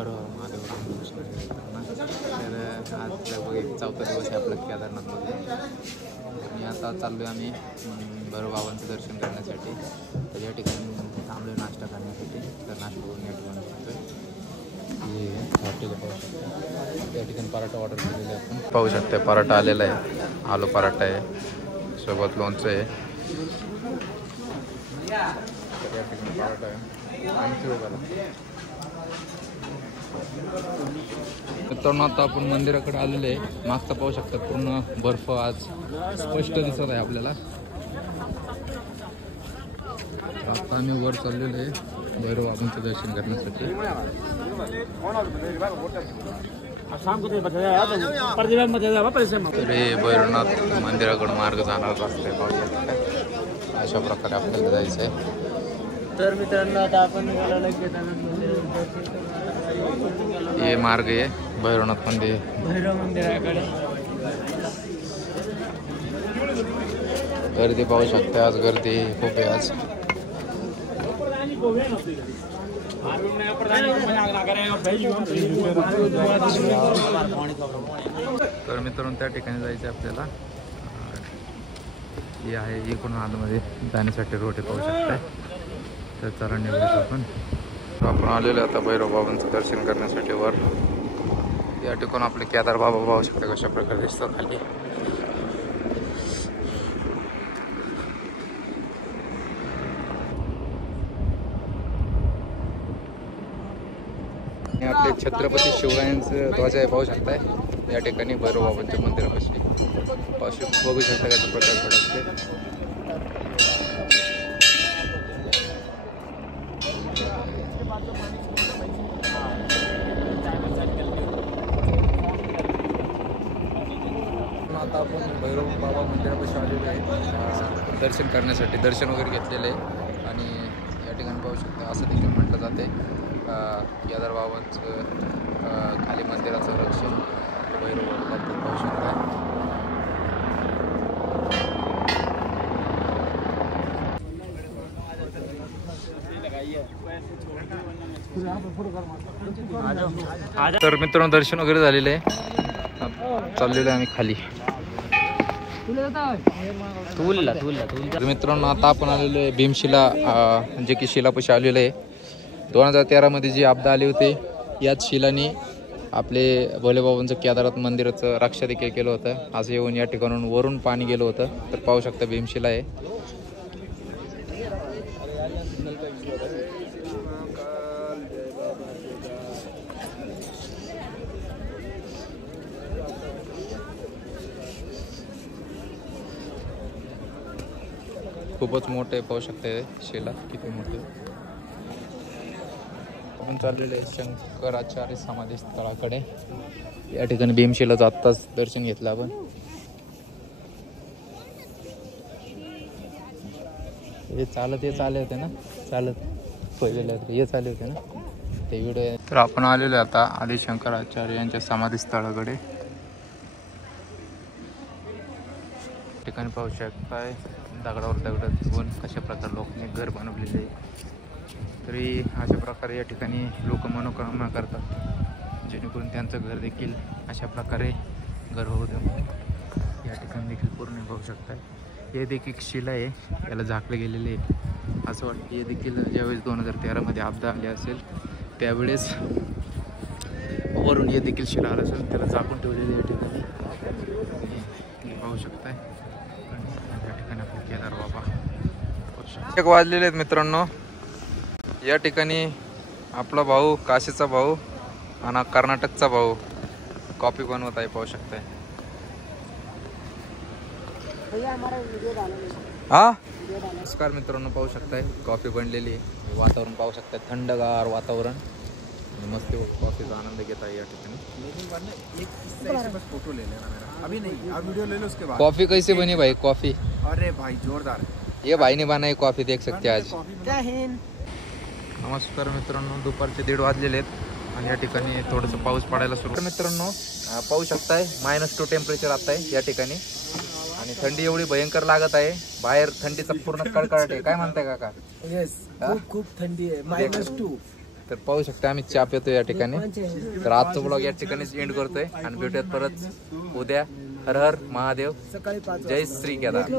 आज लगभग 4था दिवस आहे आपला केदारनाथमध्ये आणि आता चाललो आहे आम्ही भैरवबाबांचं दर्शन करण्यासाठी. तर या ठिकाणी थांबलो नाश्ता करण्यासाठी. तर नाश्ता करून या ठिकाणी बघतोय हॉटेल पाहू शकतो. या ठिकाणी पराठा ऑर्डर केलेला आहे आपण पाहू शकते. पराठा आलेला आहे, आलू पराठा आहे, सोबत लोणचं आहे. तर या ठिकाणी पराठा आहे. थँक्यू बघा मित्रांनो. आता आपण मंदिराकडे आलेले आहे. मागचा पाहू शकतात पूर्ण बर्फ आज स्पष्ट दिसत आहे आपल्याला. आता आम्ही वर चाललेलो आहे भैरवबाबांचं दर्शन करण्यासाठी. तरी भैरवनाथ मंदिराकडे मार्ग जाणार असते अशा प्रकारे आपल्याला जायचं आहे. तर मित्रांनो आता आपण हे मार्ग आहे भैरवनाथ मंदिर, भैरव मंदिराकडे. गर्दी पाहू शकता. आज गर्दी खूप आहे आज. तर मित्रांनो त्या ठिकाणी जायचं आपल्याला. हे आहे इकडून आतमध्ये जाण्यासाठी रोड पाहू शकताय. तर चला निघायचं आपण आलेलो आता भैरवबाबांचं दर्शन करण्यासाठी वर. या ठिकाणी आपले केदार बाबा पाहू शकता कशा प्रकारे दिसतात खाली. आपले छत्रपती शिवरायांचं ध्वज आहे पाहू शकताय. या ठिकाणी भैरवबाबांच्या मंदिरापाशी बघू शकता कशा प्रकारे फडकते. आता आपण भैरवबाबा मंदिरापाशी आलेलो आहे दर्शन करण्यासाठी. दर्शन वगैरे घेतलेलं आहे आणि या ठिकाणी पाहू शकता असं देखील म्हटलं जाते केदार बाबांचं खाली मंदिराचं रक्षण भैरवबाबा पाहू शकता. तर मित्रांनो दर्शन वगैरे झालेलं आहे. चाललेलो आहे आम्ही खाली. मित्रांनो आता आपण आलेलो आहे भीमशिला जे की शिलापाशी आलेलो आहे. 2013 मध्ये जी आपदा आली होती याच शिलाने आपले भोलेबाबांचं केदारनाथ मंदिराचं रक्षा देखील केलं होतं. असं येऊन या ठिकाणून वरून पाणी गेलं होतं. तर पाहू शकता भीमशिला आहे. खूपच मोठे पाहू शकते शिला किती मोठे. आपण चाललेले शंकराचार्य समाधी स्थळाकडे. या ठिकाणी भीमशिलाचं आत्ताच दर्शन घेतलं आपण. हे चाले होते ना, चालत पहिले हे चाले होते ना ते व्हिडिओ. तर आपण आलेलो आता आदी शंकराचार्य यांच्या समाधी स्थळाकडे. ठिकाणी पाहू शकताय दगडावर दगड ठेवून कशा प्रकारे लोकांनी घर बनवलेले आहे. तरी अशा प्रकारे या ठिकाणी लोक मनोकामना करतात जेणेकरून त्यांचं घर देखील अशा प्रकारे घर होऊ द्या. या ठिकाणी देखील पूर्ण पाहू शकताय. हे देखील शिला आहे, याला झाकले गेलेले आहे. असं वाटतं हे देखील ज्यावेळेस 2013 मध्ये आपदा आली असेल त्यावेळेस वरून हे देखील शिला आलं असेल, त्याला झाकून ठेवलेले या ठिकाणी पाहू शकताय. या ठिकाणी आपले केदार बाबा 1 वाजलेले आहेत मित्रांनो. या ठिकाणी आपला भाऊ, काशीचा भाऊ आणि कर्नाटकचा भाऊ कॉफी बनवत आहे पाहू शकताय. हा नमस्कार मित्रांनो, पाहू शकताय कॉफी बनलेली आहे. वातावरण पाहू शकताय, थंडगार वातावरण. मस्त कॉफीचा आनंद घेत आहे या ठिकाणी. फोटो ले लेना मेरा अभी नहीं, आप वीडियो ले लो उसके बाद. कॉफी कैसे बनी भाई? कॉफी अरे भाई जोरदार. ये भाई ने बनाई कॉफी, देख सकते आज. जय हिंद. नमस्कार मित्रांनो, दुपारचे 1:30 वाजलेले आहेत आणि या ठिकाणी थोडंसं पाऊस पडायला सुरू. मित्रांनो पाहू शकताय -2 टेम्परेचर आता आहे या ठिकाणी आणि थंडी एवढी भयंकर लागत आहे. बाहेर थंडीचा पूर्ण कडकडाट आहे. काय म्हणताय काका? येस, खूप थंडी आहे. -2 तर पाहू शकता आम्ही चहा पितो या ठिकाणी. तर आजचा ब्लॉग या ठिकाणीच एंड करतोय आणि भेटूयात परत उद्या. हर हर महादेव, जय श्री केदार.